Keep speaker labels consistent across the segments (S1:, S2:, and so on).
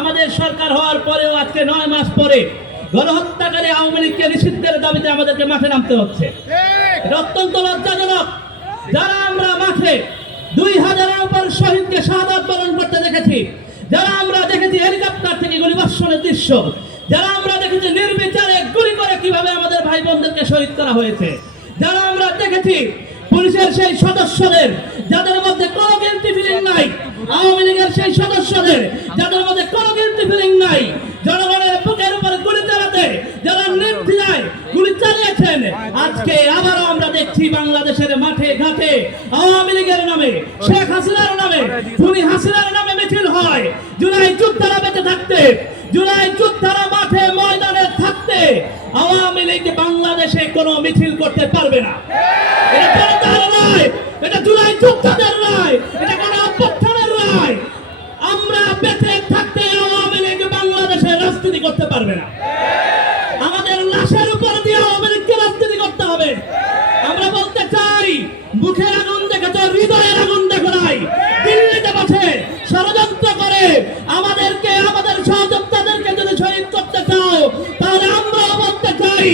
S1: আমাদের সরকার হওয়ার পরেও আজকে নয় মাস পরে গণহত্যাকারী আওয়ামী লীগকে নিষিদ্ধের দাবিতে আমাদেরকে মাঠে নামতে হচ্ছে। এটা অত্যন্ত লজ্জাজনক যারা আমরা মাঠে দুই হাজারের উপর শহীদকে শাহাদাত বরণ করতে দেখেছি যারা আমরা দেখেছি হেলিকপ্টার থেকে গুলিবর্ষণের দৃশ্য যারা আমরা দেখেছি নির্বিচারে গুলি করে কীভাবে আমাদের ভাই বোনদেরকে শহীদ করা হয়েছে যারা আমরা দেখেছি পুলিশের সেই সদস্যদের যাদের মধ্যে কোনো গিলটি ফিলিং নাই আওয়ামী লীগের সেই সদস্যদের যাদের মধ্যে কোনো গিলটি ফিলিং নাই জনগণের বুকের উপরে গুলি চালাতে যারা নির্দ্বিধায় গুলি চালিয়েছেন, আজকে আবারও আমরা দেখছি বাংলাদেশের মাঠে ঘাটে আওয়ামী লীগের নামে, শেখ হাসিনার নামে খুনি হাসিনার নামে মিছিল হয়। জুলাই যোদ্ধারা বেঁচে থাকতে, জুলাই যোদ্ধারা মাঠে ময়দানে থাকতে আওয়ামী লীগ বাংলাদেশে কোনো মিছিল করতে পারবে না। এটা জনতার এটা জুলাই যোদ্ধাদের নয় এটা কোনো অভ্যুত্থানের নয় আমরা বেঁচে থাকতে আওয়ামী লীগ বাংলাদেশে রাজনীতি করতে পারবে না। লাশের উপর দিয়ে লীগকে রাজনীতি করতে হবে। আমরা বলতে চাই, মুখের আগুন দেখেছ হৃদয়ের আগুন দেখো নাই। দিল্লিতে বসে ষড়যন্ত্র করে আমাদেরকে, আমাদের সহযোদ্ধাদেরকে যদি শহীদ করতে চাও, তাহলে আমরাও বলতে চাই,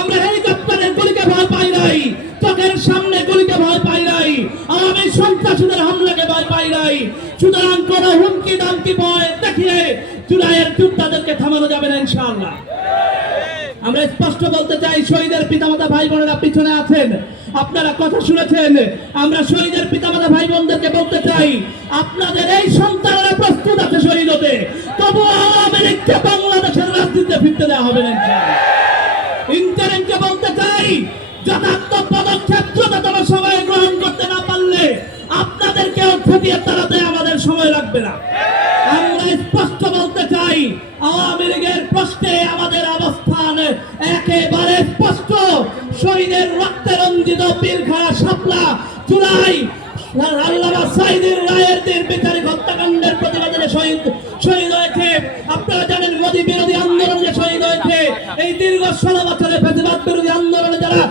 S1: আমরা হেলিকপ্টারের গুলিকে ভয় পাই নাই, চোখের সামনে গুলিকে ভয় পাই নাই আওয়ামী সন্ত্রাসীদের হামলাকে ভয় পাই নাই। সুতরাং কোন হুমকি দামকি ভয় দেখিয়ে জুলাইয়ের যোদ্ধাদেরকে থামানো যাবে না, ইনশাআল্লাহ। আমরা স্পষ্ট বলতে চাই, শহীদের পিতামাতা ভাই বোনেরা পিছনে আছেন। আপনারা কথা শুনেছেন, আমরা শহীদের পিতামাতা ভাই বোনদেরকে বলতে চাই, আপনাদের এই সন্তানেরা প্রস্তুত আছে শহীদ হতে। তবু আওয়ামী বাংলাদেশের রাজনীতিতে ফিরতে দেওয়া হবে না। বলতে চাই, যথার্থ পদক্ষেপ যথাতম সময়ে গ্রহণ করতে না পারলে আপনাদেরকেও খতিয়ে তাড়াতে আমাদের সময় লাগবে না। আমরা স্পষ্ট বলতে চাই, আওয়ামী লীগের প্রশ্নে আমাদের স্পষ্ট শহীদের রক্তে রঞ্জিত জুলাই আল্লামা সাইদের রায়ের হত্যাকাণ্ডের শহীদ শহীদ আপনারা জানেন মোদী বিরোধী আন্দোলনে শহীদ এই বিরোধী আন্দোলনে যারা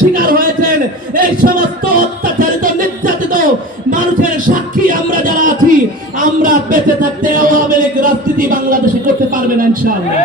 S1: শিকার হয়েছেন, এই সমস্ত অত্যাচারিত মানুষের সাক্ষী আমরা যারা আছি, আমরা বেঁচে থাকতে আওয়ামী লীগ রাজনীতি বাংলাদেশে করতে পারবে না, ইনশাআল্লাহ।